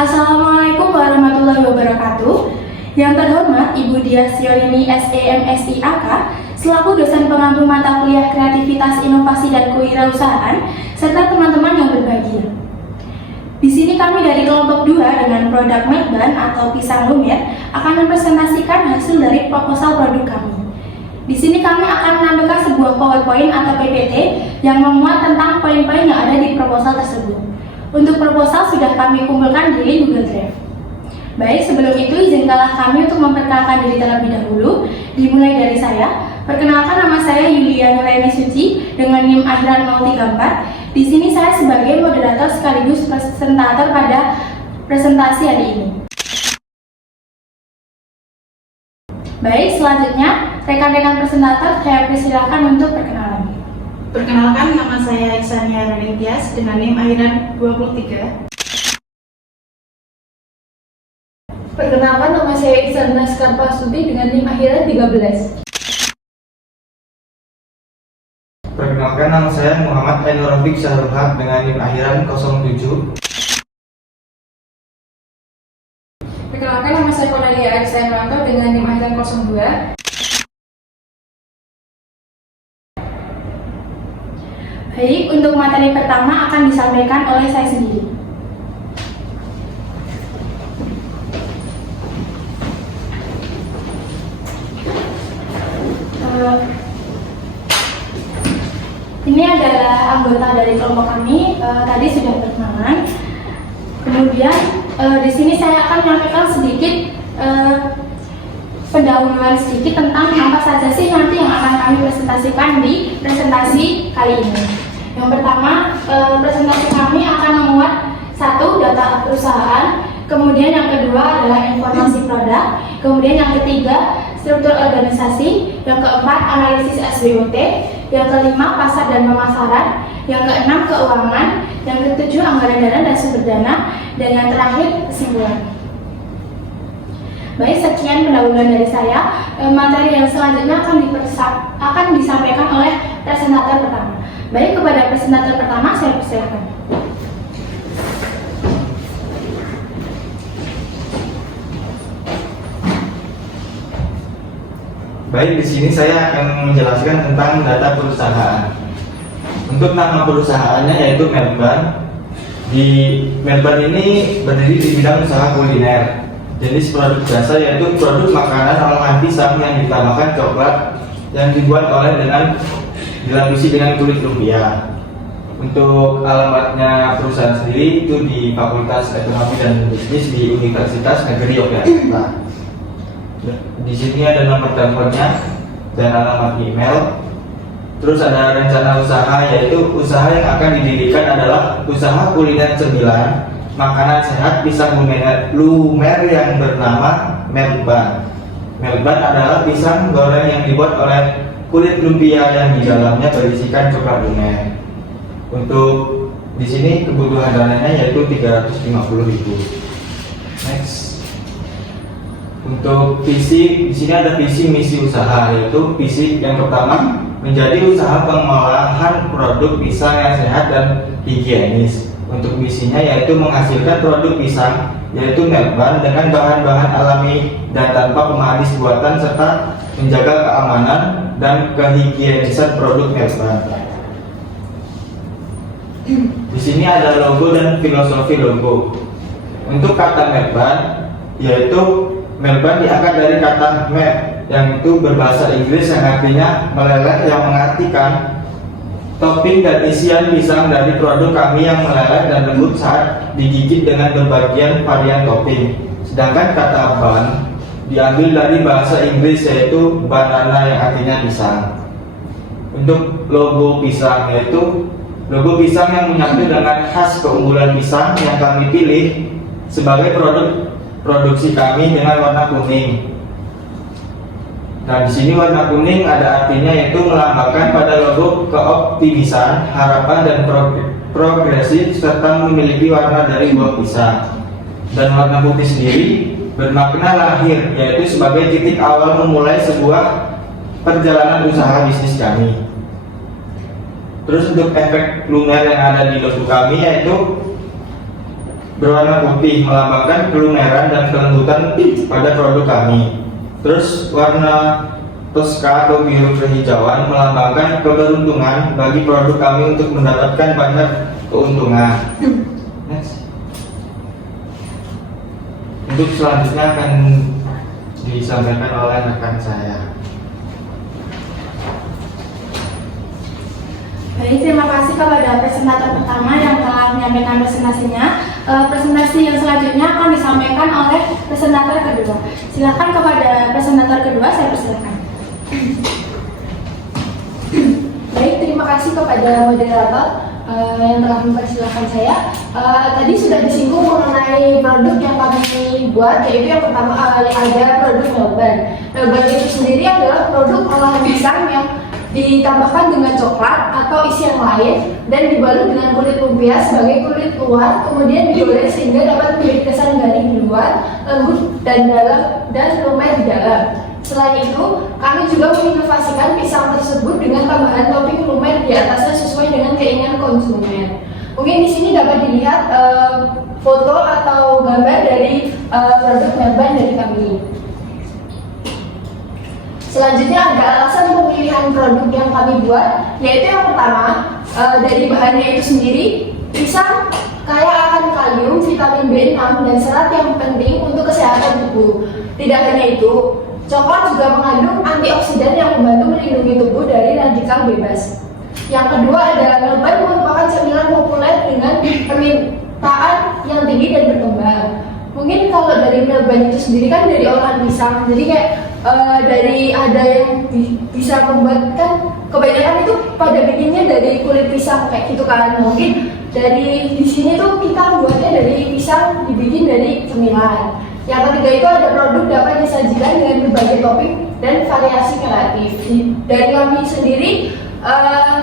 Assalamualaikum warahmatullahi wabarakatuh. Yang terhormat Ibu Dias Yorini SEMSIAK selaku dosen pengampu mata kuliah Kreativitas, Inovasi, dan Kewirausahaan serta teman-teman yang berbahagia. Di sini kami dari kelompok 2 dengan produk Melban atau pisang lumer akan mempresentasikan hasil dari proposal produk kami. Di sini kami akan menampilkan sebuah PowerPoint atau PPT yang memuat tentang poin-poin yang ada di proposal tersebut. Untuk proposal sudah kami kumpulkan di link Google Drive. Baik, sebelum itu izinkanlah kami untuk memperkenalkan diri terlebih dahulu. Dimulai dari saya. Perkenalkan, nama saya Yulia Nuraini Suci dengan NIM akhiran 034. Di sini saya sebagai moderator sekaligus presentator pada presentasi hari ini. Baik, selanjutnya rekan-rekan presentator saya persilakan untuk perkenalan. Perkenalkan, nama saya Iksania Raning Tias dengan NIM akhiran 23. Perkenalkan, nama saya Iksana Skarpasuti dengan NIM akhiran 13. Perkenalkan, nama saya Muhammad Ainur Rafiq Syahrul Haq dengan NIM akhiran 07. Perkenalkan, nama saya Konalia Arisaimanto dengan NIM akhiran 02. Baik, untuk materi pertama akan disampaikan oleh saya sendiri. Ini adalah anggota dari kelompok kami. Tadi sudah berkenalan. Kemudian di sini saya akan menyampaikan sedikit pendahuluan sedikit tentang apa saja sih nanti yang akan kami presentasikan di presentasi kali ini. Yang pertama, presentasi kami akan memuat satu, data perusahaan, kemudian yang kedua adalah informasi produk, kemudian yang ketiga struktur organisasi, yang keempat analisis SWOT, yang kelima pasar dan pemasaran, yang keenam keuangan, yang ketujuh anggaran dana dan sumber dana, dan yang terakhir kesimpulan. Baik, sekian pendahuluan dari saya. Materi yang selanjutnya akan disampaikan oleh presentator pertama. Baik, kepada presentator pertama saya persilakan. Baik, di sini saya akan menjelaskan tentang data perusahaan. Untuk nama perusahaannya yaitu Melban. Di Melban ini berdiri di bidang usaha kuliner. Jenis produk jasa yaitu produk makanan olahan pisang yang ditambahkan coklat yang dibuat dilapisi dengan kulit lumpia. Untuk alamatnya perusahaan sendiri itu di Fakultas Ekonomi dan Bisnis di Universitas Negeri Yogyakarta. Di sini ada nomor teleponnya dan alamat email. Terus ada rencana usaha, yaitu usaha yang akan didirikan adalah usaha kuliner cemilan makanan sehat pisang lumer yang bernama Melban. Melban adalah pisang goreng yang dibuat oleh kulit lumpia yang di dalamnya berisikan coklat lumer. Untuk di sini kebutuhan dananya yaitu 350.000. Next. Untuk visi, di sini ada visi misi usaha, yaitu visi yang pertama menjadi usaha pengolahan produk pisang yang sehat dan higienis. Untuk misinya yaitu menghasilkan produk pisang yaitu Melban dengan bahan-bahan alami dan tanpa pemanis buatan serta menjaga keamanan dan kehigienisan produk Melban. Di sini ada logo dan filosofi logo. Untuk kata Melban yaitu Melban diangkat dari kata melt yang itu berbahasa Inggris yang artinya meleleh, yang mengartikan topping dan isian pisang dari produk kami yang meleleh dan lembut saat digigit dengan berbagai varian topping. Sedangkan kata ban diambil dari bahasa Inggris yaitu banana yang artinya pisang. Untuk logo pisang yaitu logo pisang yang menyatu dengan khas keunggulan pisang yang kami pilih sebagai produk produksi kami dengan warna kuning. Nah, di sini warna kuning ada artinya yaitu melambangkan pada logo keoptimisan, harapan dan progresif serta memiliki warna dari buah pisang. Dan warna putih sendiri bermakna lahir, yaitu sebagai titik awal memulai sebuah perjalanan usaha bisnis kami. Terus untuk efek lumer yang ada di logo kami yaitu berwarna putih melambangkan kelumeran dan kelembutan pada produk kami. Terus warna toska atau biru kehijauan melambangkan keberuntungan bagi produk kami untuk mendapatkan banyak keuntungan. Next. Untuk selanjutnya akan disampaikan oleh rekan saya. Baik, terima kasih kepada presentator pertama yang telah menyampaikan presentasinya. Presentasi yang selanjutnya akan disampaikan oleh presentator kedua. Silakan kepada presentator kedua, saya persilakan. Baik, terima kasih kepada moderator yang telah mempersilahkan saya. Tadi sudah disinggung mengenai produk yang kami buat, yaitu yang pertama ada produk Melban. Melban itu sendiri adalah produk olahan pisang yang ditambahkan dengan coklat atau isi yang lain dan dibalut dengan kulit lumpia sebagai kulit luar, kemudian digoreng sehingga dapat memberi kesan garing di luar, lembut dan dalam dan lumer di dalam. Selain itu, kami juga menginovasikan pisang tersebut dengan tambahan topping lumer di atasnya sesuai dengan keinginan konsumen. Mungkin di sini dapat dilihat foto atau gambar dari produk Melban dari kami. Selanjutnya ada alasan pemilihan produk yang kami buat, yaitu yang pertama dari bahannya itu sendiri, pisang kaya akan kalium, vitamin B6 dan serat yang penting untuk kesehatan tubuh. Tidak hanya itu, coklat juga mengandung antioksidan yang membantu melindungi tubuh dari radikal bebas. Yang kedua ada Melban merupakan cemilan populer dengan permintaan yang tinggi dan berkembang. Mungkin kalau dari Melban itu sendiri kan dari olahan pisang, jadi kayak dari ada yang bisa membuat kan kebanyakan itu pada bikinnya dari kulit pisang kayak gitu kan. Mungkin dari di sini tuh kita buatnya dari pisang dibikin dari cemilan. Yang ketiga itu ada produk dapat disajikan dengan berbagai topping dan variasi kreatif. Dari kami sendiri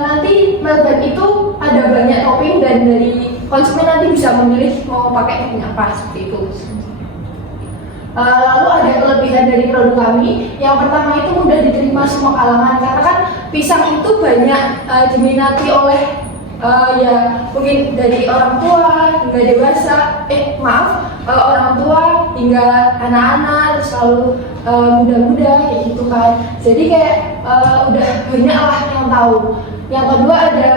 nanti Melban itu ada banyak topping dan dari konsumen nanti bisa memilih mau pakai topping apa seperti itu. Lalu ada kelebihan dari produk kami. Yang pertama itu mudah diterima semua kalangan karena kan pisang itu banyak diminati oleh ya mungkin dari orang tua hingga dewasa, orang tua hingga anak-anak, selalu muda-muda kayak gitu kan. Jadi kayak udah banyak lah yang tahu. Yang kedua ada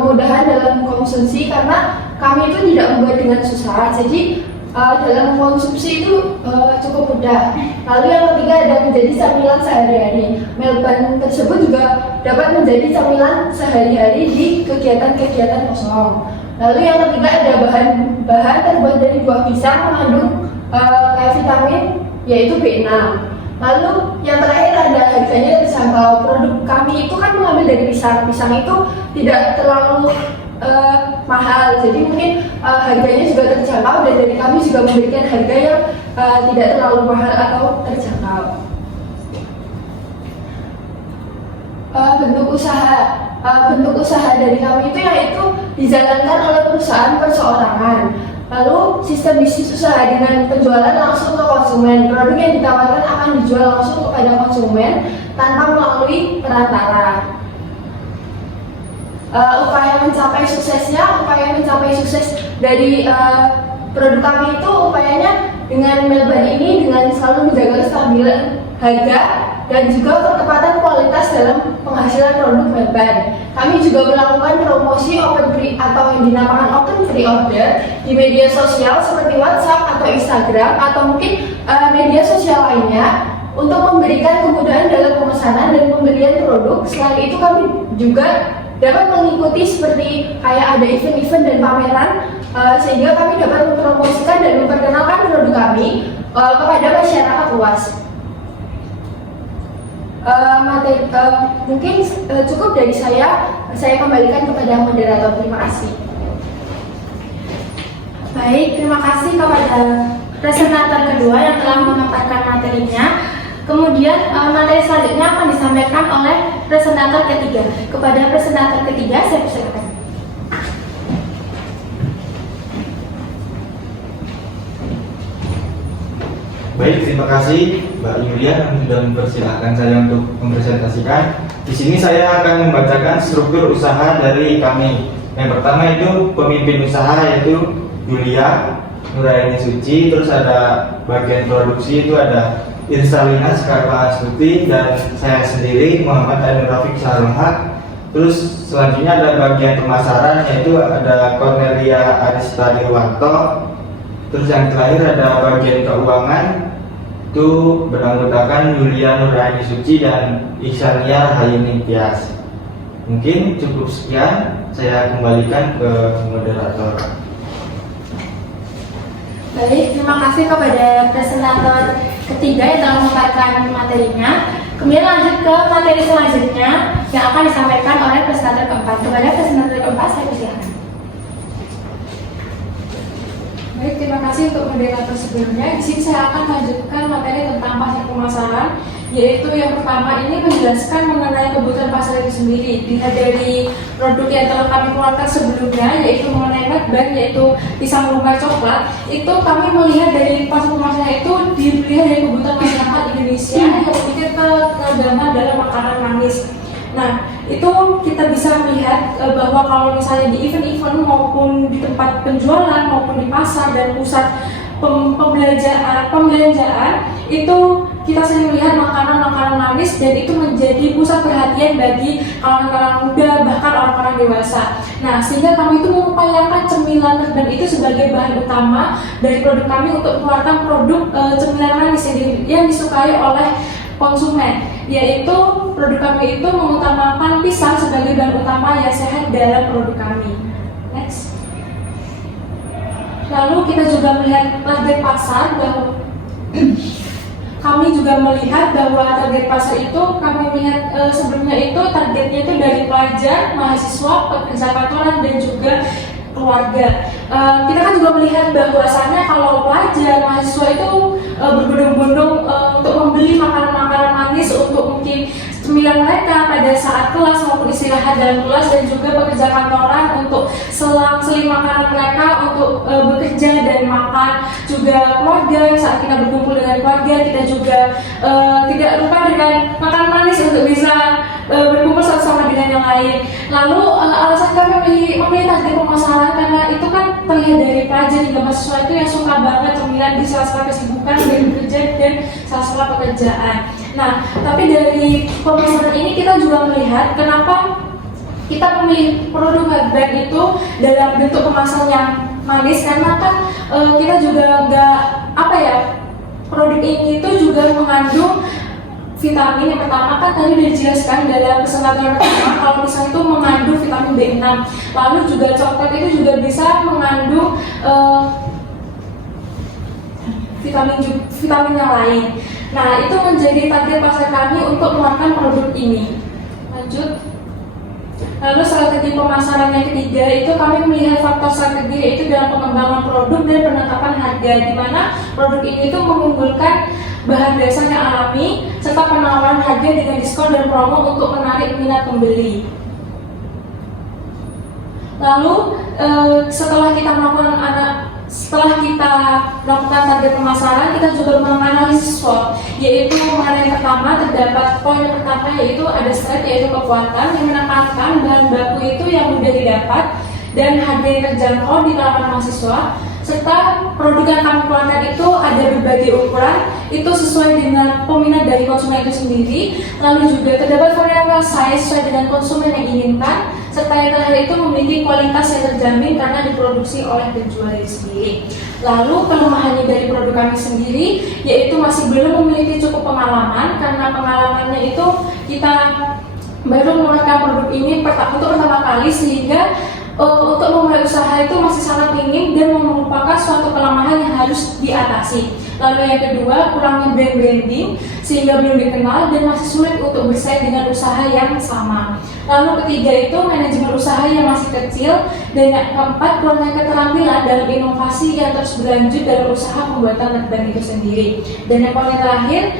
kemudahan dalam konsumsi karena kami itu tidak membuat dengan susah. Jadi dalam konsumsi itu cukup mudah. Lalu yang ketiga ada menjadi camilan sehari-hari. Melban tersebut juga dapat menjadi camilan sehari-hari di kegiatan-kegiatan kosong. Lalu yang ketiga ada bahan terbuat dari buah pisang mengandung kayak vitamin yaitu B6. Lalu yang terakhir ada harganya terjangkau. Produk kami itu kan mengambil dari pisang. Pisang itu tidak terlalu mahal, jadi mungkin harganya juga terjangkau dan dari kami juga memberikan harga yang tidak terlalu mahal atau terjangkau. Bentuk usaha dari kami itu yaitu dijalankan oleh perusahaan perseorangan. Lalu sistem bisnis usaha dengan penjualan langsung ke konsumen. Produk yang ditawarkan akan dijual langsung kepada konsumen tanpa melalui perantara. Upaya mencapai sukses dari produk kami itu upayanya dengan Melban ini dengan selalu menjaga kestabilan harga dan juga ketepatan kualitas dalam penghasilan produk Melban. Kami juga melakukan promosi open free atau yang dinamakan open free order di media sosial seperti WhatsApp atau Instagram atau mungkin media sosial lainnya untuk memberikan kemudahan dalam pemesanan dan pembelian produk. Selain itu kami juga dapat mengikuti seperti kayak ada event-event dan pameran sehingga kami dapat mempromosikan dan memperkenalkan produk kami kepada masyarakat luas. Mungkin cukup dari saya kembalikan kepada moderator. Terima kasih. Baik, terima kasih kepada presentator kedua yang telah memaparkan materinya. Kemudian materi selanjutnya akan disampaikan oleh presentator ketiga. Kepada presentator ketiga, saya persilakan. Baik, terima kasih Mbak Yulia yang sudah mempersilahkan saya untuk mempresentasikan. Di sini saya akan membacakan struktur usaha dari kami. Yang pertama itu pemimpin usaha, yaitu Julia Nuraini Suci, terus ada bagian produksi itu ada Irsalina Sekarang Astuti dan saya sendiri Muhammad Ainur Rafiq Syarulhaq. Terus selanjutnya ada bagian pemasaran, yaitu ada Cornelia Aristariwanto. Terus yang terakhir ada bagian keuangan, itu beranggotakan Julia Nuraini Suci dan Ihsania Rahayuni Tias. Mungkin cukup sekian, saya kembalikan ke moderator. Baik, terima kasih kepada presentator ketiga yang telah memaparkan materinya. Kemudian lanjut ke materi selanjutnya yang akan disampaikan oleh presentator keempat. Kepada presentator keempat, saya persilakan. Baik, terima kasih untuk moderator sebelumnya. Di sini saya akan lanjutkan materi tentang pasar pemasaran, yaitu yang pertama ini menjelaskan mengenai kebutuhan pasar itu sendiri. Dilihat dari produk yang telah kami keluarkan sebelumnya, yaitu mengenai Medban, yaitu pisang rumah coklat. Itu kami melihat dari pasar pemasaran itu dilihat dari kebutuhan masyarakat Indonesia yang memiliki keragaman dalam makanan manis. Nah, itu kita bisa melihat bahwa kalau misalnya di event-event maupun di tempat penjualan maupun di pasar dan pusat pembelanjaan itu kita sering melihat makanan-makanan manis dan itu menjadi pusat perhatian bagi kalangan-kalangan muda bahkan orang-orang dewasa. Nah, sehingga kami itu mengupayakan cemilan Medban itu sebagai bahan utama dari produk kami untuk mengeluarkan produk cemilan manis yang disukai oleh konsumen, yaitu produk kami itu mengutamakan pisang sebagai bahan utama yang sehat dalam produk kami. Next. Lalu kita juga melihat target pasar bahwa kami juga melihat bahwa target pasar itu kami melihat sebelumnya itu targetnya itu dari pelajar, mahasiswa, pekerja kantoran dan juga keluarga. Kita kan juga melihat bahwasannya kalau pelajar, mahasiswa itu berbondong-bondong untuk membeli makanan-makanan manis untuk mungkin cemilan mereka pada saat kelas maupun istirahat dalam kelas, dan juga pekerja kantoran untuk selang-seling makanan mereka untuk bekerja dan makan. Juga keluarga, saat kita berkumpul dengan keluarga kita juga tidak lupa dengan makanan manis untuk bisa berkumpul satu sama dengan yang lain. Lalu alasan kami memilih target pemasaran karena itu kan terlihat dari pelajar hingga mahasiswa itu yang suka banget cemilan di sela-sela kesibukan dari bekerja dan sela-sela pekerjaan. Nah, tapi dari pemasaran ini kita juga melihat kenapa kita memilih produk Medban itu dalam bentuk kemasan yang manis, karena kan kita juga produk ini itu juga mengandung vitamin. Yang pertama kan tadi sudah dijelaskan dalam kesempatan pertama kalau misalnya itu mengandung vitamin B6. Lalu juga coklat itu juga bisa mengandung vitamin yang lain. Nah, itu menjadi target pasar kami untuk mengeluarkan produk ini. Lanjut. Lalu strategi pemasaran yang ketiga itu kami melihat faktor strategi yaitu dalam pengembangan produk dan penetapan harga, di mana produk ini itu mengunggulkan bahan dasar yang alami serta penawaran harga dengan diskon dan promo untuk menarik minat pembeli. Lalu setelah kita melakukan target pemasaran, kita juga menganalisis SWOT, yaitu mengenai yang pertama terdapat poin yang pertama yaitu ada strength, yaitu kekuatan yang menekankan bahan baku itu yang mudah didapat dan harga yang terjangkau di kalangan mahasiswa, serta produk yang kami keluarkan itu ada berbagai ukuran, itu sesuai dengan peminat dari konsumen itu sendiri. Lalu juga terdapat variabel size sesuai dengan konsumen yang inginkan, serta yang terakhir itu memiliki kualitas yang terjamin karena diproduksi oleh penjual itu sendiri. Lalu kelemahannya dari produk kami sendiri yaitu masih belum memiliki cukup pengalaman, karena pengalamannya itu kita baru mengeluarkan produk ini untuk pertama kali, sehingga untuk memulai usaha itu masih sangat minim dan merupakan suatu kelemahan yang harus diatasi. Lalu yang kedua, kurangnya branding sehingga belum dikenal dan masih sulit untuk bersaing dengan usaha yang sama. Lalu ketiga itu manajemen usaha yang masih kecil, dan yang keempat kurangnya keterampilan dalam inovasi yang terus berlanjut dalam usaha pembuatan Medban itu sendiri. Dan yang paling terakhir,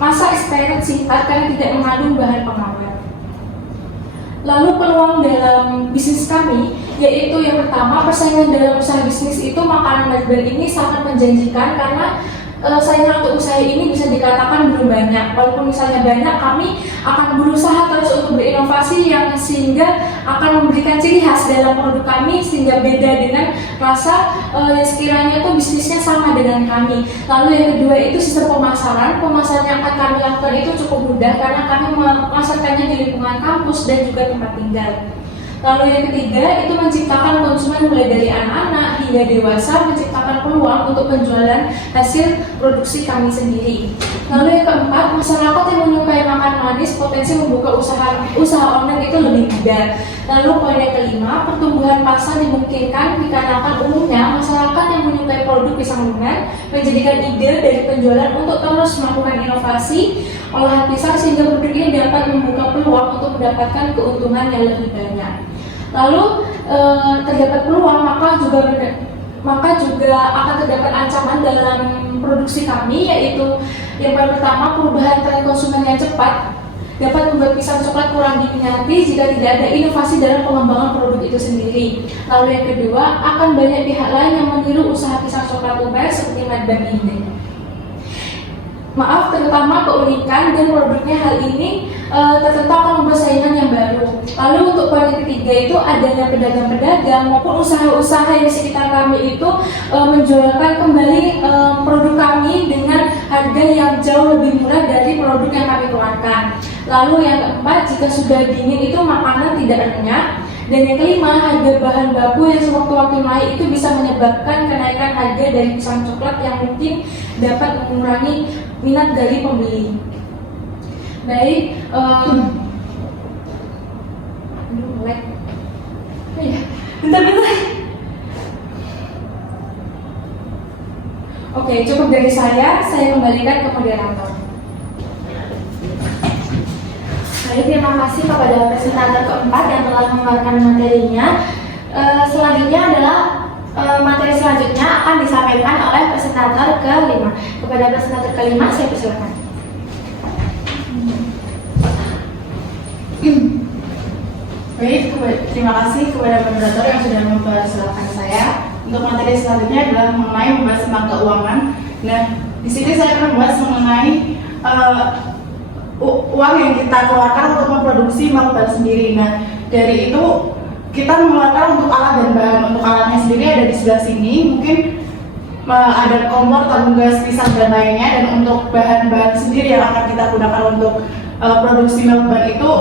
masa experience singkat karena tidak mengandung bahan pengawet. Lalu peluang dalam bisnis kami yaitu yang pertama, persaingan dalam usaha bisnis itu makanan Medban ini sangat menjanjikan karena saingan untuk usaha ini bisa dikatakan belum banyak. Walaupun misalnya banyak, kami akan berusaha terus untuk berinovasi yang sehingga akan memberikan ciri khas dalam produk kami sehingga beda dengan rasa yang sekiranya itu bisnisnya sama dengan kami. Lalu yang kedua itu sistem pemasaran. Pemasaran yang akan kami lakukan itu cukup mudah karena kami memasarkannya di lingkungan kampus dan juga tempat tinggal. Lalu yang ketiga itu menciptakan konsumen mulai dari anak-anak hingga dewasa, menciptakan peluang untuk penjualan hasil produksi kami sendiri. Lalu yang keempat, masyarakat yang menyukai makan manis potensi membuka usaha online itu lebih mudah. Lalu poin yang kelima, pertumbuhan pasar dimungkinkan dikarenakan umumnya masyarakat yang menyukai produk pisang lumer menjadikan ide dari penjualan untuk terus melakukan inovasi olahan pisang sehingga produk ini dapat membuka peluang untuk mendapatkan keuntungan yang lebih banyak. Lalu terdapat peluang maka juga akan terdapat ancaman dalam produksi kami, yaitu yang paling pertama perubahan tren konsumen yang cepat dapat membuat pisang coklat kurang diminati jika tidak ada inovasi dalam pengembangan produk itu sendiri. Lalu yang kedua, akan banyak pihak lain yang meniru usaha pisang coklat lumer seperti Medban ini. Maaf, terutama keunikan dan produknya hal ini tertentu akan membuat saingan yang baru. Lalu untuk poin yang ketiga itu adanya pedagang-pedagang maupun usaha-usaha di sekitar kami itu menjualkan kembali produk kami dengan harga yang jauh lebih murah dari produk yang kami keluarkan. Lalu yang keempat, jika sudah dingin itu makanan tidak renyah. Dan yang kelima, harga bahan baku yang sewaktu-waktu naik itu bisa menyebabkan kenaikan harga dari pisang coklat yang mungkin dapat mengurangi minat dari pembeli. Baik, bentar. Oke, cukup dari saya kembalikan ke moderator. Baik, terima kasih kepada presentator keempat yang telah mengeluarkan materinya. Selanjutnya adalah materi selanjutnya akan disampaikan oleh presentator kelima. Kepada presentator kelima, saya persilakan. Baik, terima kasih kepada moderator yang sudah mempersilahkan saya. Untuk materi selanjutnya adalah mengenai membahas tentang keuangan. Nah, di sini saya akan membahas mengenai uang yang kita keluarkan untuk memproduksi makanan sendiri. Nah, dari itu kita mengeluarkan untuk alat dan bahan. Untuk alatnya sendiri ada di sebelah sini. Mungkin ada kompor, tabung gas, pisang dan lainnya. Dan untuk bahan-bahan sendiri yang akan kita gunakan untuk produksi makanan itu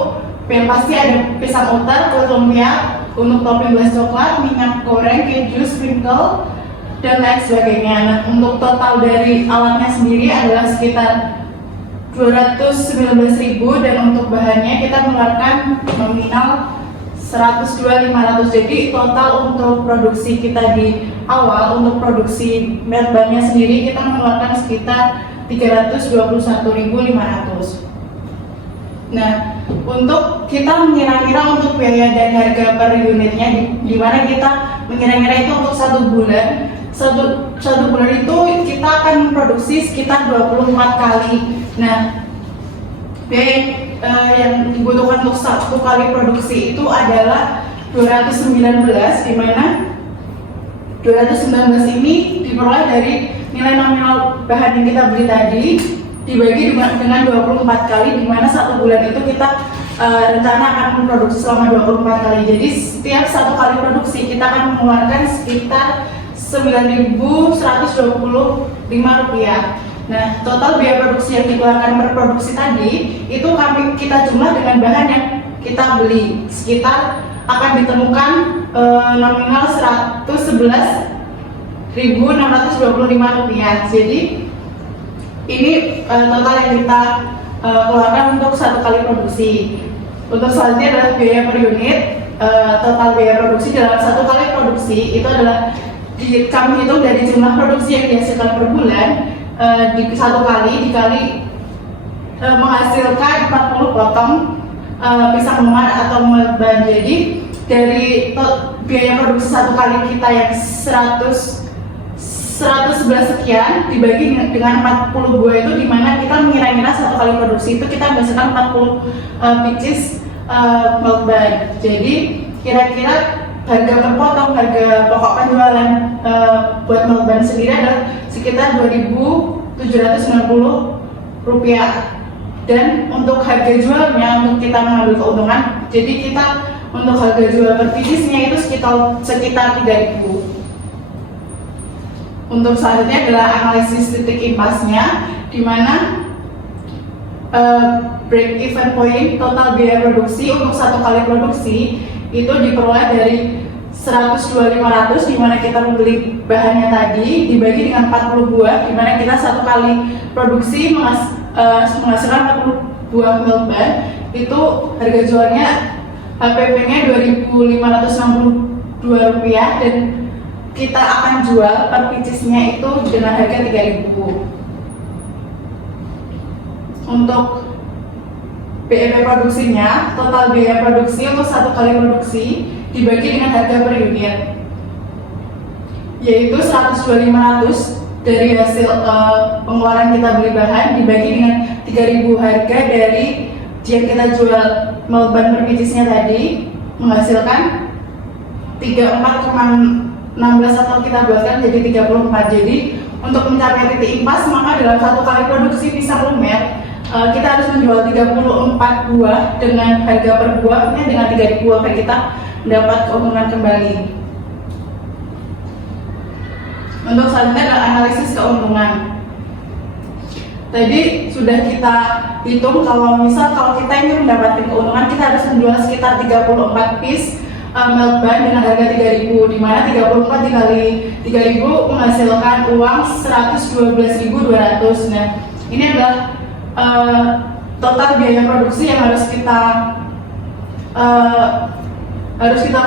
yang pasti ada pisang utar, kulit lumpia, untuk topping gelas coklat, minyak goreng, keju, sprinkle, dan lain sebagainya. Nah, untuk total dari alatnya sendiri adalah sekitar 219.000 dan untuk bahannya kita mengeluarkan nominal 102.500. Jadi total untuk produksi kita di awal untuk produksi medbannya sendiri kita mengeluarkan sekitar 321.500. Nah, untuk kita mengira-kira untuk biaya dan harga per unitnya di mana kita mengira-kira itu untuk satu bulan itu kita akan memproduksi sekitar 24 kali. Nah, biaya yang dibutuhkan untuk satu kali produksi itu adalah 219, di mana 219 ini diperoleh dari nilai nominal bahan yang kita beli tadi dibagi dengan 24 kali, di mana satu bulan itu kita rencana akan memproduksi selama 24 kali. Jadi setiap satu kali produksi kita akan mengeluarkan sekitar 9.125 rupiah. Nah, total biaya produksi yang dikeluarkan per produksi tadi itu kita jumlah dengan bahan yang kita beli, sekitar akan ditemukan nominal 111.625 rupiah. Jadi ini total yang kita keluarkan untuk satu kali produksi. Untuk selanjutnya adalah biaya per unit. Total biaya produksi dalam satu kali produksi itu adalah kami hitung dari jumlah produksi yang dihasilkan per bulan di satu kali dikali menghasilkan 40 potong pisang lumer atau medban. Jadi dari biaya produksi satu kali kita yang 111 sekian dibagi dengan 40 buah itu, dimana kita mengira-ngira satu kali produksi itu kita menghasilkan 40 pieces medban. Jadi kira-kira harga per potong, harga pokok penjualan buat medban sendiri adalah sekitar 2.000 rupiah. Dan untuk harga jualnya, untuk kita mengambil keuntungan, jadi kita untuk harga jual per piecesnya itu sekitar 3.000. Untuk selanjutnya adalah analisis titik impasnya, di mana break even point total biaya produksi untuk satu kali produksi itu diperoleh dari 102.500, di mana kita membeli bahannya tadi dibagi dengan 40 buah, di mana kita satu kali produksi menghasilkan 40 buah milk ban. Itu harga jualnya HPP-nya Rp2.562 dan kita akan jual per piecesnya itu dengan harga 3.000. Untuk BEP produksinya, total biaya produksi untuk satu kali produksi dibagi dengan harga per unit, yaitu 102.500 dari hasil pengeluaran kita beli bahan dibagi dengan 3.000 harga dari yang kita jual milk ban per piecesnya tadi, menghasilkan 34,16 atau kita buatkan jadi 34. Jadi untuk mencapai titik impas, maka dalam satu kali produksi pisang lumer kita harus menjual 34 buah dengan harga per buahnya dengan 3.000 agar kita mendapat keuntungan kembali. Untuk selanjutnya adalah analisis keuntungan. Tadi sudah kita hitung kalau kita ingin mendapatkan keuntungan, kita harus menjual sekitar 34 piece milk ban dengan harga 3.000, di mana 34 dikali 3.000 menghasilkan uang 112.200. Nah, ini adalah total biaya produksi yang harus kita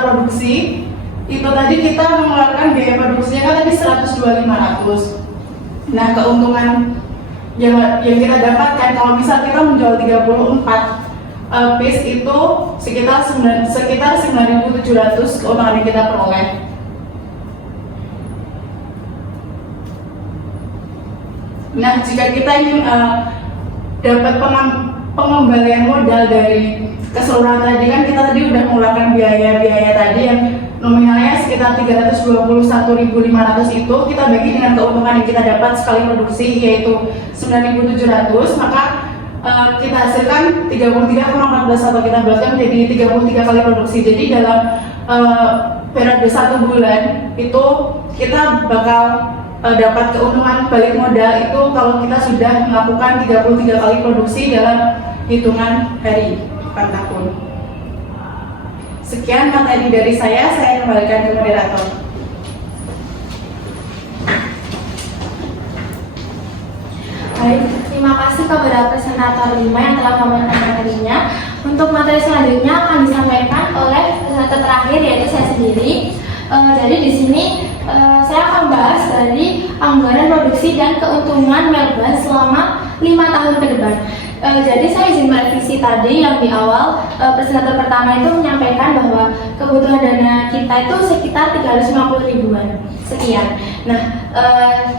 produksi. Itu tadi kita mengeluarkan biaya produksinya kan tadi 102.500. Nah, keuntungan yang kita dapatkan kalau misal kita menjual 34 piece itu sekitar 9.700 keuntungan yang kita peroleh. Nah, jika kita ingin dapat pengembalian modal dari keseluruhan tadi, kan kita tadi udah mengeluarkan biaya tadi yang nominalnya sekitar 321.500, itu kita bagi dengan keuntungan yang kita dapat sekali produksi yaitu 9.700, maka kita hasilkan 33,14 atau kita buatkan menjadi 33 kali produksi. Jadi dalam periode 1 bulan itu kita bakal dapat keuntungan balik modal itu kalau kita sudah melakukan 33 kali produksi dalam hitungan hari per tahun. Sekian materi dari saya kembalikan ke moderator. Baik, terima kasih kepada presentator 5 yang telah memberikan materinya. Untuk materi selanjutnya akan disampaikan oleh presentator terakhir, yaitu saya sendiri. Jadi di sini saya akan bahas dari anggaran produksi dan keuntungan milk ban selama 5 tahun ke depan. Jadi saya izin merevisi tadi yang di awal presentator pertama itu menyampaikan bahwa kebutuhan dana kita itu sekitar 350 ribuan sekian. Nah,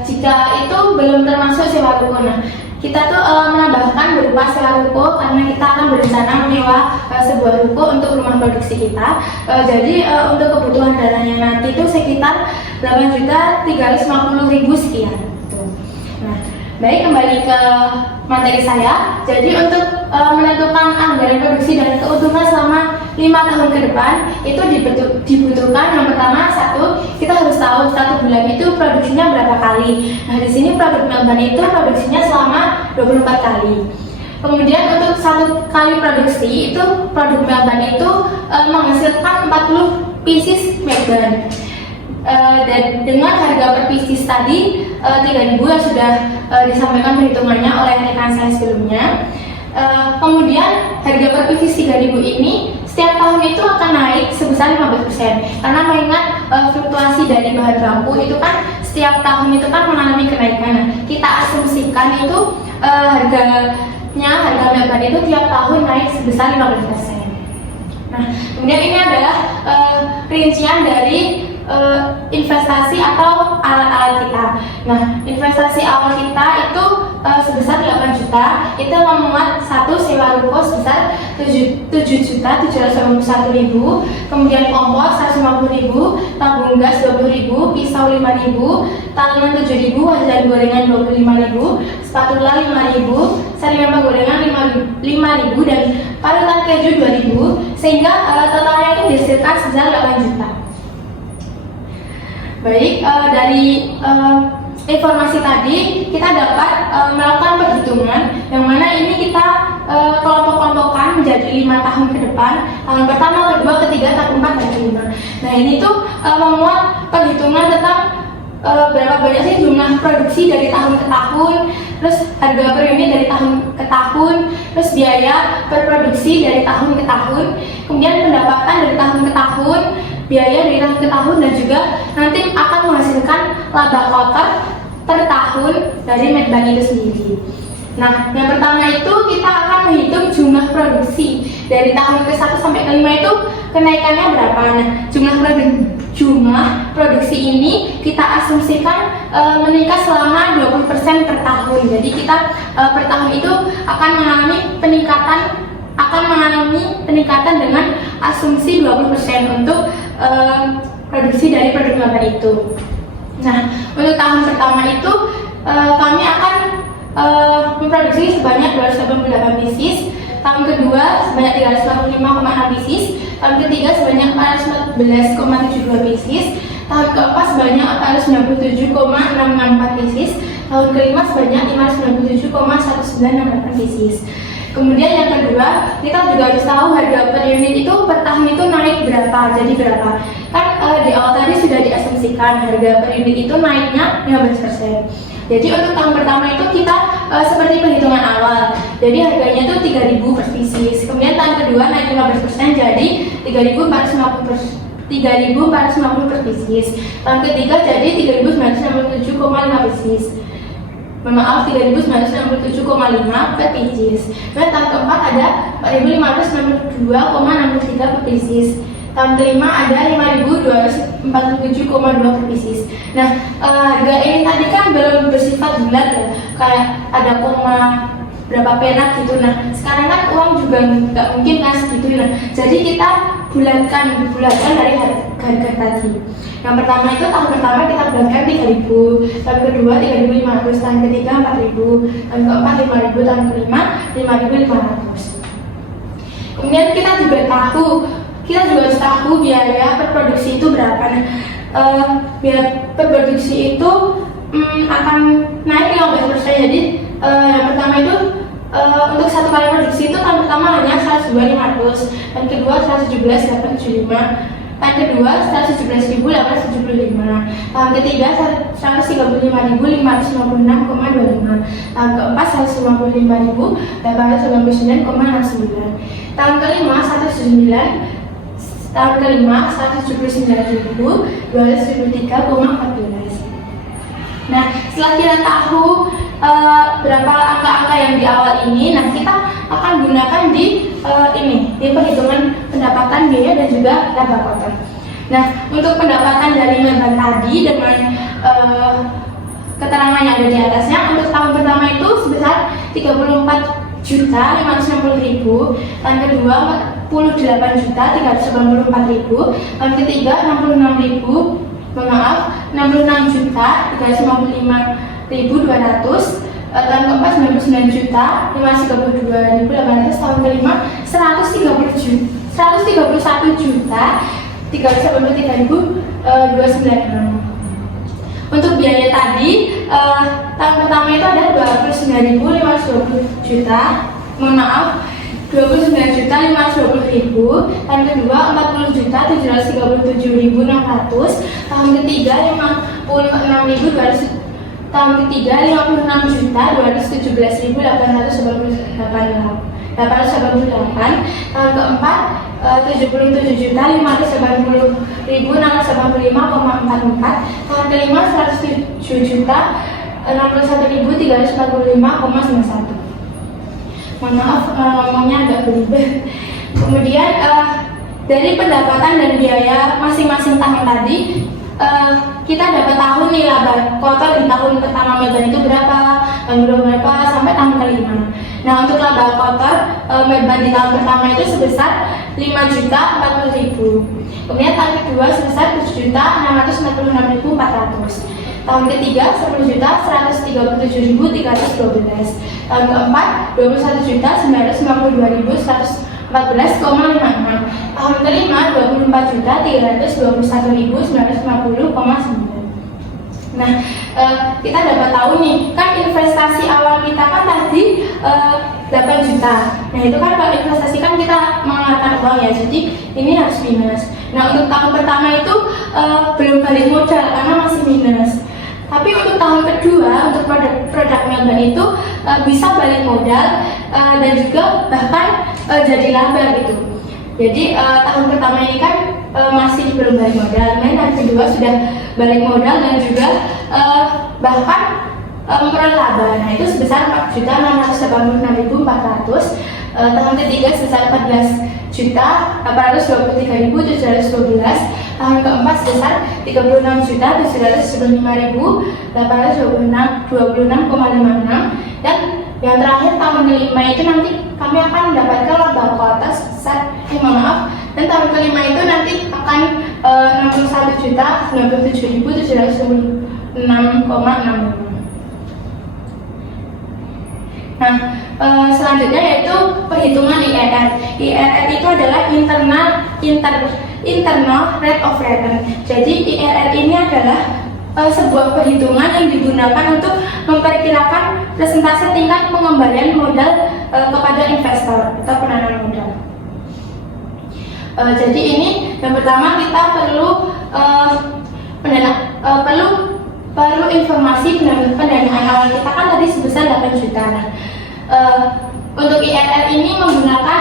jika itu belum termasuk sewa ruko. Nah, kita tuh menambahkan berupa sewa ruko karena kita akan berencana menyewa sebuah ruko untuk rumah produksi kita. Jadi untuk kebutuhan dananya nanti itu sekitar 8.350.000 sekian. Nah, baik, kembali ke materi saya. Jadi untuk menentukan anggaran produksi dan keuntungan selama 5 tahun ke depan itu dibutuhkan yang pertama, kita harus tahu satu bulan itu produksinya berapa kali. Nah, di sini produk milk ban itu produksinya selama 24 kali. Kemudian untuk satu kali produksi itu produk milk ban itu menghasilkan 40 pieces milk ban. Dan dengan harga per pieces tadi 3.000 yang sudah disampaikan perhitungannya oleh rekan saya sebelumnya. Kemudian harga per pieces 3.000 ini setiap tahun itu akan naik sebesar 15%, karena mengingat fluktuasi dari bahan baku itu kan setiap tahun itu kan mengalami kenaikan. Nah, kita asumsikan itu harga milk ban itu tiap tahun naik sebesar 15%. Nah, kemudian ini adalah rincian dari investasi atau alat-alat kita. Nah, investasi awal kita itu sebesar 8 juta. juta itu memuat satu sewa ruko sebesar 7.781.000, kemudian kompor 150.000, tabung gas 20.000, pisau 5.000, talenan 7.000, wajan gorengan 25.000, spatula 5.000, saringan penggorengan 5.000 dan parutan keju 2.000, sehingga totalnya itu dihasilkan sebesar 8 juta. Baik, dari informasi tadi kita dapat melakukan perhitungan yang mana ini kita kelompok-kelompokkan menjadi 5 tahun ke depan, tahun pertama, kedua, ketiga, tahun keempat, dan kelima. Nah ini tuh memuat perhitungan tentang berapa banyak sih jumlah produksi dari tahun ke tahun, terus harga per unit dari tahun ke tahun, terus biaya per produksi dari tahun ke tahun, kemudian pendapatan dari tahun ke tahun, biaya dari tahun ke tahun, dan juga nanti akan menghasilkan laba kotor per tahun dari Medban itu sendiri. Nah, yang pertama itu kita akan menghitung jumlah produksi dari tahun ke-1 sampai ke-5 itu kenaikannya berapa. Nah, jumlah produksi ini kita asumsikan meningkat selama 20% per tahun. Jadi kita per tahun itu akan mengalami peningkatan dengan asumsi 20% untuk produksi dari produk Medban itu. Nah, untuk tahun pertama itu kami akan memproduksi sebanyak 288 pieces, tahun kedua sebanyak 385,6 pieces, tahun ketiga sebanyak 414,72 pieces, tahun keempat sebanyak 497,664 pieces, tahun kelima sebanyak 597,1968 pieces. Kemudian yang kedua, kita juga harus tahu harga per unit itu per tahun itu naik berapa, jadi berapa. Kan di awal tadi sudah diasumsikan harga per unit itu naiknya 15%. Jadi untuk tahun pertama itu kita seperti perhitungan awal. Jadi harganya itu 3.000 per pieces. Kemudian tahun kedua naik 15% jadi 3.450 per pieces. Tahun ketiga jadi 3.967,5 pieces. Maaf, 3.967,5 per pieces. Dan tahun keempat ada 4.562,63 per pieces. Tahun kelima ada 5.247,2 per pieces. Nah, harga ini tadi kan belum bersifat bulat ya, kayak ada koma berapa perak gitu. Nah, sekarang kan uang juga nggak mungkin kan segitu. Nah, jadi kita bulatkan dari harga tadi. Yang pertama itu tahun pertama kita bulatkan 3.000, tahun kedua 3.500, tahun ketiga 4.000, tahun keempat 5.000, tahun kelima 5.500. Kemudian kita juga harus tahu biaya per produksi itu berapa. Nah, biaya per produksi itu akan naik 15%. Jadi yang pertama itu untuk satu kali produksi itu tahun pertama hanya 102.500, tahun kedua 117.875, tahun kedua 117.875, tahun ketiga 135.556,25, tahun keempat 155.899,69, tahun kelima 179, tahun kelima 179.273,14. Nah, setelah kita tahu berapa angka-angka yang di awal ini, nah kita akan gunakan di perhitungan pendapatan, biaya, dan juga laba kotor. Nah, untuk pendapatan dari Medban tadi dengan keterangan yang ada di atasnya, untuk tahun pertama itu sebesar 34.560.000, tahun kedua 48.384.000, tahun ketiga 66.355.200, tahun keempat 99.532.800, tahun kelima 131.383.296. Untuk biaya tadi, tahun pertama itu ada 29.520 juta, 29.520.000, tahun kedua 40.737.600, tahun ketiga 56.200, tahun ketiga 56.217.888, tahun keempat 77.580.675,44, tahun kelima 107.061.345,91. Mohon maaf, ngomongnya agak beribet. Kemudian dari pendapatan dan biaya masing-masing tahun tadi, kita dapat tahu nih laba kotor di tahun pertama Melban itu berapa, tahun kedua berapa, sampai tahun kelima. Nah, untuk laba kotor Melban di tahun pertama itu sebesar 5.040.000. Kemudian tahun kedua sebesar 7.646.400. Tahun ketiga 10.137.312. Tahun keempat 21.952.114,56. Tahun kelima 24.321.950,9. Nah, kita dapat tahu nih, kan investasi awal kita kan tadi 8 juta. Nah, itu kan kalau investasi kan kita mengeluarkan uang ya, jadi ini harus minus. Nah, untuk tahun pertama itu belum balik modal karena masih minus. Tapi untuk tahun kedua, untuk produk Melban itu bisa balik modal dan juga bahkan jadi laba gitu. Jadi tahun pertama ini kan masih belum balik modal, kemudian tahun kedua sudah balik modal dan juga bahkan memperoleh laba. Nah, itu sebesar 4.686.400. Tahun ketiga sebesar 14.823.712. Tahun keempat sebesar 36.795.826,56. Dan yang terakhir tahun kelima itu nanti kami akan mendapatkan laba kuartal sebesar dan tahun kelima itu nanti akan 61.097.726,65. Nah, selanjutnya yaitu perhitungan IRR. IRR itu adalah internal rate of return. Jadi IRR ini adalah sebuah perhitungan yang digunakan untuk memperkirakan persentase tingkat pengembalian modal kepada investor atau penanam modal. Jadi ini yang pertama kita perlu informasi pendanaan awal kita kan tadi sebesar 8 juta. Nah, untuk IRR ini menggunakan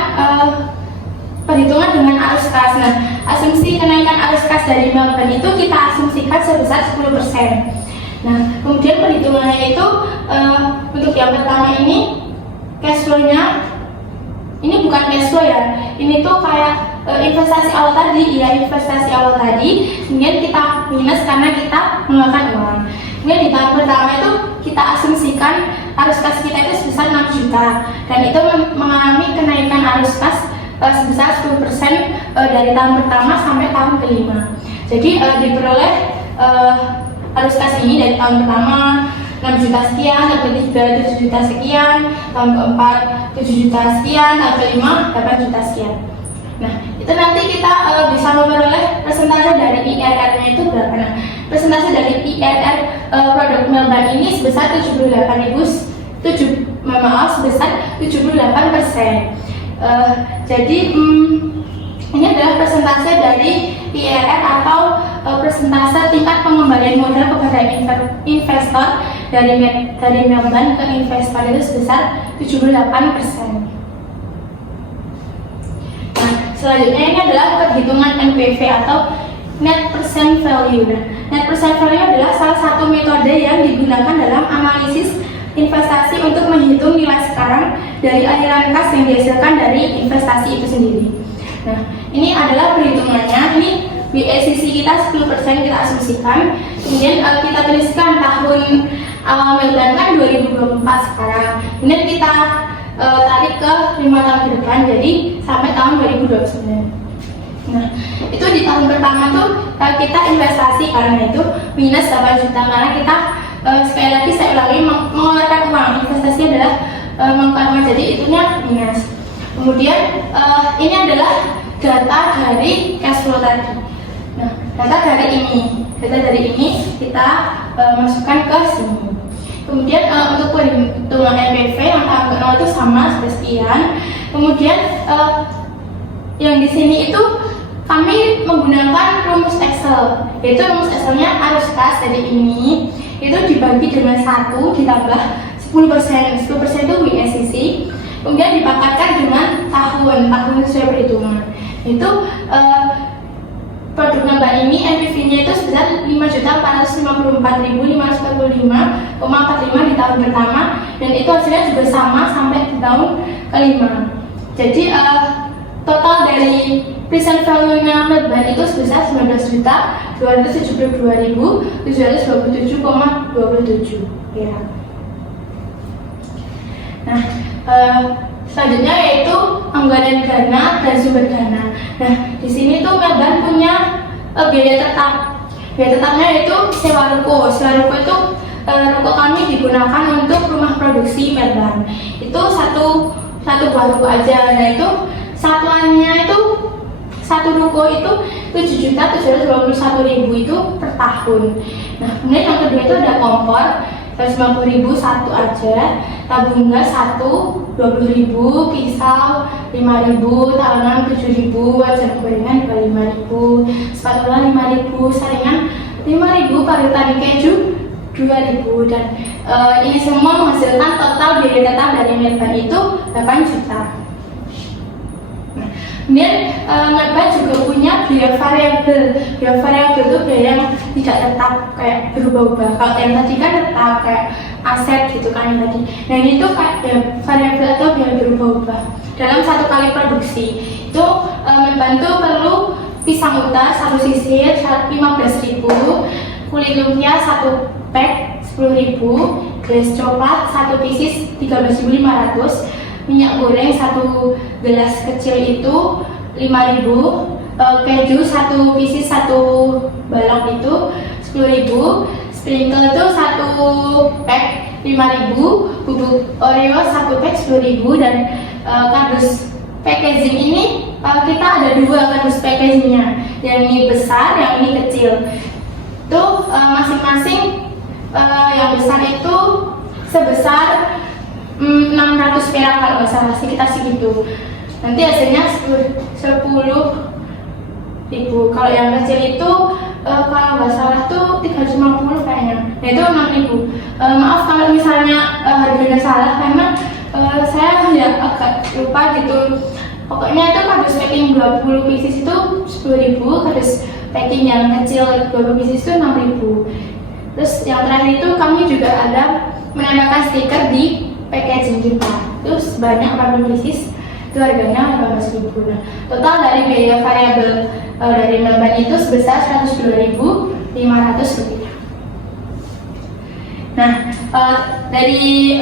perhitungan dengan arus kas. Nah, asumsi kenaikan arus kas dari Melban itu kita asumsikan sebesar 10%. Nah, kemudian perhitungannya itu untuk yang pertama ini cash flow-nya ini bukan cash flow ya. Ini tuh kayak investasi awal tadi, kemudian kita minus karena kita mengeluarkan uang. Kemudian di tahun pertama itu kita asumsikan arus kas kita itu sebesar 6 juta dan itu mengalami kenaikan arus kas sebesar 10% dari tahun pertama sampai tahun kelima. Jadi diperoleh arus kas ini dari tahun pertama 6 juta sekian, tahun ketiga 7 juta sekian, tahun keempat 7 juta sekian, tahun kelima 8 juta sekian. Nah, itu nanti kita bisa memperoleh persentase dari IRR-nya itu berapa. Nah, persentase dari IRR produk Melban ini sebesar 78%. Jadi ini adalah persentase dari IRR atau persentase tingkat pengembalian modal kepada investor dari Melban ke investor itu sebesar 78%. Selanjutnya ini adalah perhitungan NPV atau Net Present Value. Nah, Net Present Value adalah salah satu metode yang digunakan dalam analisis investasi untuk menghitung nilai sekarang dari aliran kas yang dihasilkan dari investasi itu sendiri. Nah, ini adalah perhitungannya. Ini BACC kita 10% kita asumsikan. Kemudian kita tuliskan tahun Melban kan 2024 sekarang. Kemudian kita tarik ke 5 tahun ke depan, jadi sampai tahun 2029. Nah, itu di tahun pertama tuh kita investasi karena itu minus 8 juta karena kita sekali lagi saya ulangi mengeluarkan uang. Investasi adalah mengeluarkan uang, jadi itunya minus. Kemudian ini adalah data dari cash flow tadi. Nah, data dari ini kita masukkan ke sini. Kemudian untuk perhitungan NPV yang tahun ke-0 itu sama sekian. Kemudian yang di sini itu kami menggunakan rumus Excel, yaitu rumus Excelnya arus kas dari ini itu dibagi dengan 1 ditambah 10%. 10% itu WACC. Kemudian dipakatkan dengan tahun sesuai perhitungan. Itu produk Melban ini NPV-nya itu sebesar 5.454.545,45 di tahun pertama dan itu hasilnya juga sama sampai di tahun kelima. Jadi total dari present value-nya Melban itu sebesar 19.272.727,27 ya. Nah, selanjutnya yaitu anggaran dana dan sumber dana. Nah, di sini tuh Melban punya biaya tetap. Biaya tetapnya yaitu sewa ruko. Sewa ruko itu ruko kami digunakan untuk rumah produksi Melban. Itu satu buah ruko aja. Nah, itu satuannya itu satu ruko itu 7.721.000 itu per tahun. Nah, kemudian yang kedua itu ada kompor 150.000 satu aja, tabung gas 20.000, pisau 5.000, tahunan 7.000, wajan gorengan 25.000, spatula 5.000, saringan 5.000, parutan keju 2.000 dan ini semua menghasilkan total biaya tetap dari Melban itu 8 juta. Kemudian Melban juga punya biaya variabel. Biaya variabel itu biaya yang tidak tetap kayak berubah-ubah. Kalau yang tadi kan tetap kayak aset gitu kan yang tadi. Nah ini tuh kayak biaya variabel atau biaya berubah-ubah. Dalam satu kali produksi itu Melban tuh perlu pisang utar 1 sisir 15.000, kulit lumpia 1 pack 10.000, gelas coklat 1 pieces 13.500, minyak goreng 1 gelas kecil itu 5.000, keju 1 pieces 1 balok itu 10.000, sprinkle itu 1 pack 5.000, bubuk Oreo 1 pack 10.000 dan kardus packaging ini kita ada 2 kardus packagingnya, yang ini besar, yang ini kecil. Itu masing-masing yang besar itu sebesar 600 perak kalau nggak salah, sekitar segitu. Nanti hasilnya 10.000. Kalau yang kecil itu kalau nggak salah tuh 350 kayaknya. Nah itu 6.000. Maaf kalau misalnya harganya salah karena saya ya agak lupa gitu. Pokoknya itu kardus packing 20 pieces itu 10.000, kardus packing yang kecil 20 pieces itu 6.000. Terus yang terakhir itu kami juga ada menambahkan stiker di packaging kita. Terus banyak 40 pieces itu harganya 18.000. Nah, total dari biaya variabel dari Melban itu sebesar 102.500 rupiah. Nah, dari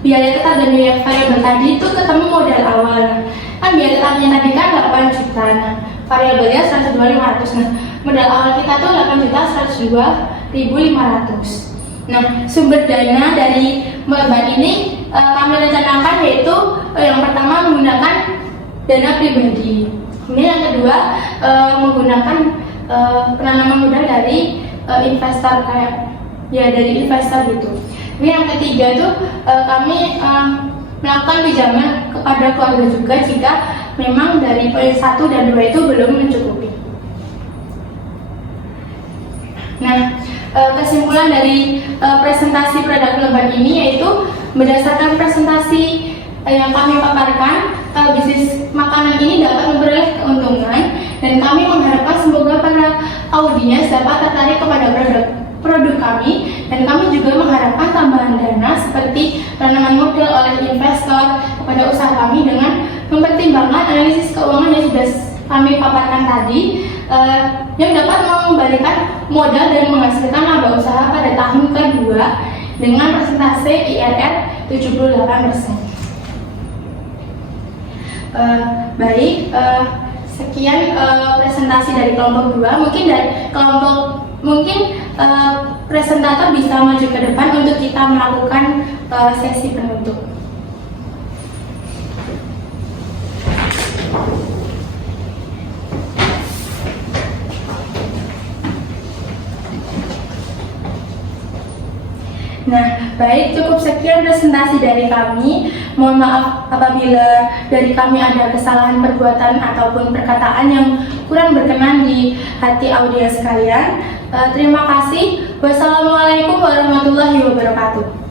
biaya tetap dan biaya variabel tadi itu ketemu modal awal. Kan biaya tetapnya tadi kan 8 juta. Nah, variabelnya 102.500. Nah, modal awal kita tuh 8.102.500. Nah, sumber dana dari Melban ini kami rencanakan yaitu yang pertama menggunakan dana pribadi. Kemudian yang kedua menggunakan penanaman modal dari investor kayak ya dari investor gitu. Kemudian yang ketiga itu kami melakukan pinjaman kepada keluarga juga jika memang dari poin 1 dan 2 itu belum mencukupi. Nah, kesimpulan dari presentasi produk Melban ini yaitu berdasarkan presentasi yang kami paparkan, bisnis makanan ini dapat memperoleh keuntungan dan kami mengharapkan semoga para audiens dapat tertarik kepada produk kami dan kami juga mengharapkan tambahan dana seperti penanaman modal oleh investor kepada usaha kami dengan mempertimbangkan analisis keuangan yang sudah kami paparkan tadi yang dapat mengembalikan modal dan menghasilkan laba usaha pada tahun kedua dengan persentase IRR 78%. Baik, sekian presentasi dari kelompok 2. Mungkin presentator bisa maju ke depan untuk kita melakukan sesi penutup. Nah, baik, cukup sekian presentasi dari kami. Mohon maaf apabila dari kami ada kesalahan perbuatan ataupun perkataan yang kurang berkenan di hati audiens sekalian. Terima kasih. Wassalamualaikum warahmatullahi wabarakatuh.